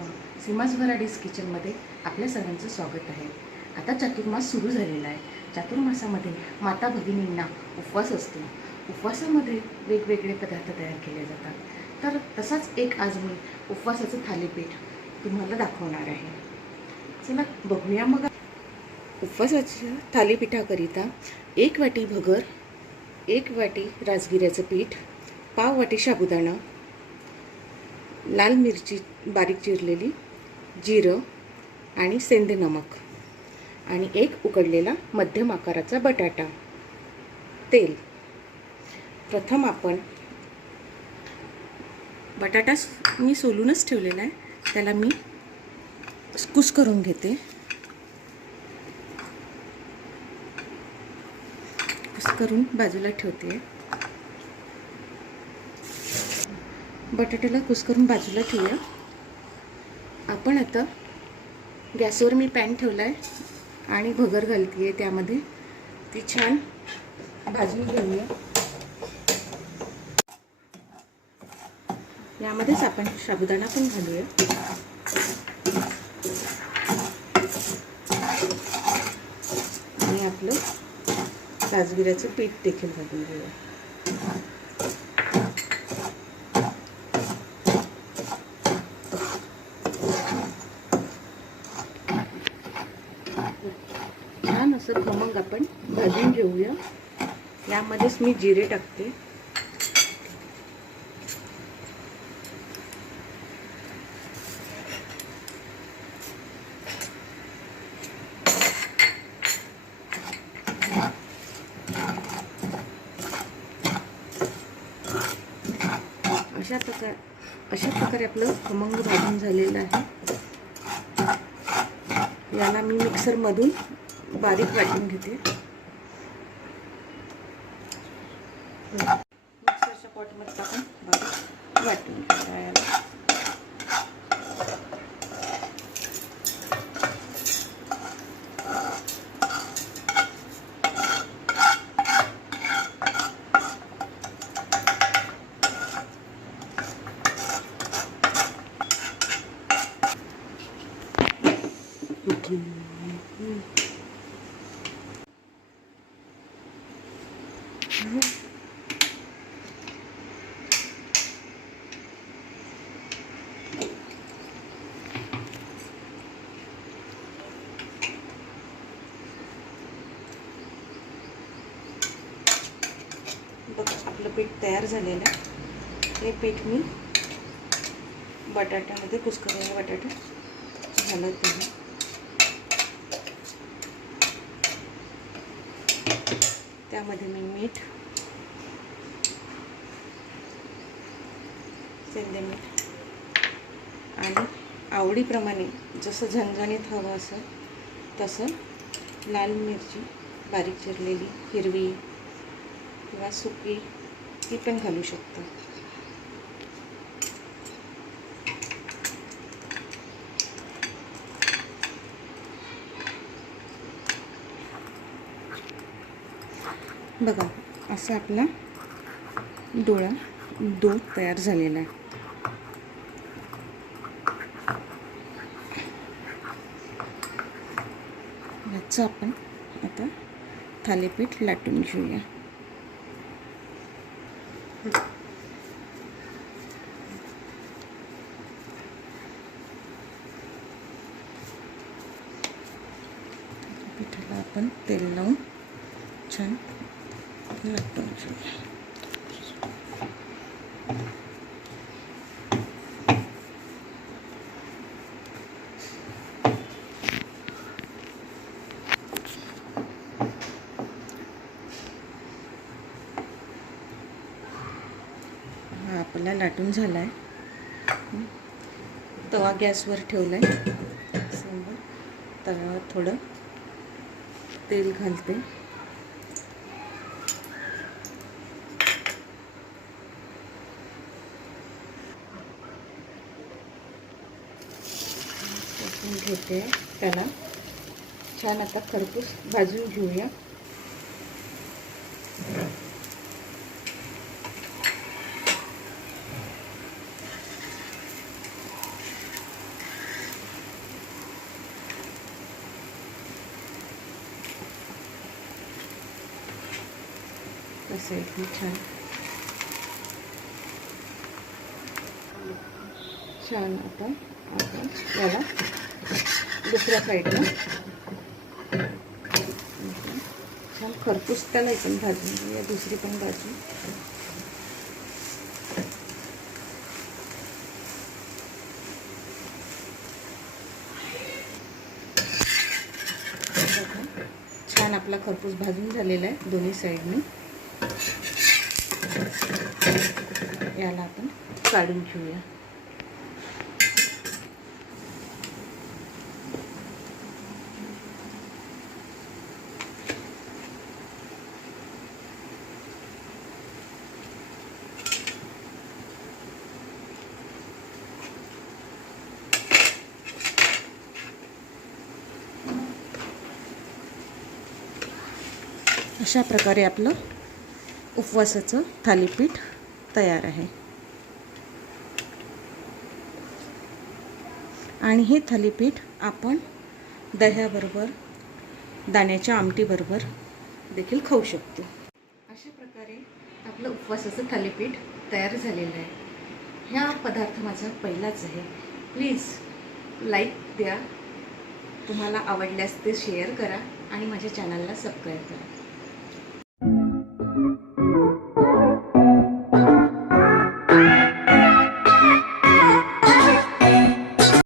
Purnima Seema's varieties किचनमध्ये आपल्या सर्वांचं स्वागत आहे। आता चातुर्मास सुरू झालेला आहे। चातुर्मासामध्ये माता भगिनींना उपवास असतो। उपवासामध्ये वेगवेगळे पदार्थ तयार केले जातात। तर तसाच एक आज मी उपवासाचं थालीपीठ तुम्हाला दाखवणार आहे। चला बघूया मग। उपवासाच्या थालीपीठाकरिता 1 वाटी भगर, 1 वाटी राजगिऱ्याचं पीठ, पाव वाटी साबुदाणा, लाल मिरची बारीक चिरलेली, जिरं आणि सेंधे नमक आणि 1 उकडलेला मध्यम आकाराचा बटाटा, तेल। प्रथम आपण बटाटा मी सोलूनच ठेवलेला आहे, त्याला मी कुस करून घेते। कुस करून बाजूला ठेवते। बटाट्याला कुस करून बाजूला ठेवूया। आपण आता गॅसवर मी पॅन ठेवला आहे आणि भगर घालते आहे, त्यामध्ये ती छान भाजून घेऊया। यामध्येच आपण साबुदाणा पण घालूया आणि आपलं राजगिऱ्याचं पीठ देखील घालून घेऊया। छान असं खमंग आपण भाजून घेऊया। यामध्येच मी जिरे टाकते। अशा प्रकारे आपलं खमंग भाजून झालेलं आहे। याला मी मिक्सरमधून बारीक वाटून घेते। मिक्सरच्या पॉटमध्ये टाकून बारीक वाटून घेऊया याला। आपलं पीठ तयार झालेलं आहे। हे पीठ मी बटाट्यामध्ये कुस्करलेला बटाटा घालत आहे। त्यामध्ये मी मीठ, सेंधे मीठ आणि आवडीप्रमाणे जसं झणझणीत हवं असेल तसं लाल मिरची बारीक चिरलेली, हिरवी किंवा सुकी ती पण घालू शकतो। बघा असा आपला डो तयार झालेला आहे। याचं आपण आता थालीपीठ लाटून घेऊया। पिठाला आपण तेल लावून छान लाटून घेऊया। हा आपला लाटून झाला आहे। तवा गॅसवर ठेवला आहे। तव्यावर थोडं तेल घालते। घेते त्याला छान आता खरपूस भाजून घेऊया। साईडने छान छान. आता आपण याला दुसऱ्या साईडला छान खरपूस त्याला पण भाजून घेऊया. दुसरी पण बाजू छान आपला खरपूस भाजून झालेला आहे दोन्ही साईडने. याला आपण काढून घेऊया. अशा प्रकारे आपलं उपवासाचं थालीपीठ तयार आहे. आणि हे थालीपीठ आपण दह्याबरोबर, दाण्याच्या आमटीबरोबर देखील खाऊ शकतो. अशा प्रकारे आपलं उपवासाचं थालीपीठ तयार झालेलं आहे. ह्या पदार्थ माझा पहिलाच आहे. प्लीज लाईक द्या. तुम्हाला आवडल्यास ते शेअर करा आणि माझ्या चॅनलला सबस्क्राईब करा.